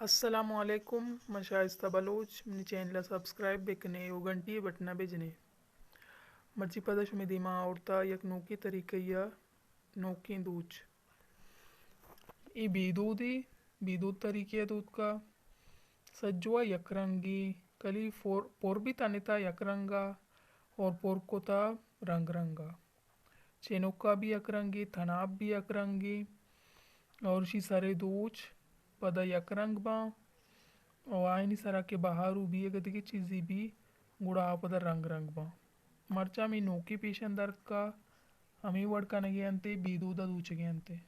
अस्सलामुअलैकुम मैं Shaista Baloch money channel subscribe बेकने वो घंटी बटना बेजने मर्जी पदश में दीमा औरता यक नोकी तरीके या नोकी दूच ई बीदूद तरीके दूध का सज्जुआ यकरंगी कली पोर भी तनिता यकरंगा और पोरकोता रंग रंगा चेनुका भी यकरंगी थनाब भी यकरंगी और शी सरे दूच पदा यकरंग बा और आयनी सरा के बाहर भी गति की चीज़ी भी गुड़ा पदा रंग रंग बा मरचा मी नोकी पीशन दर्द का हमी वड़का नगे अंते बीदूदा दूचगे अंते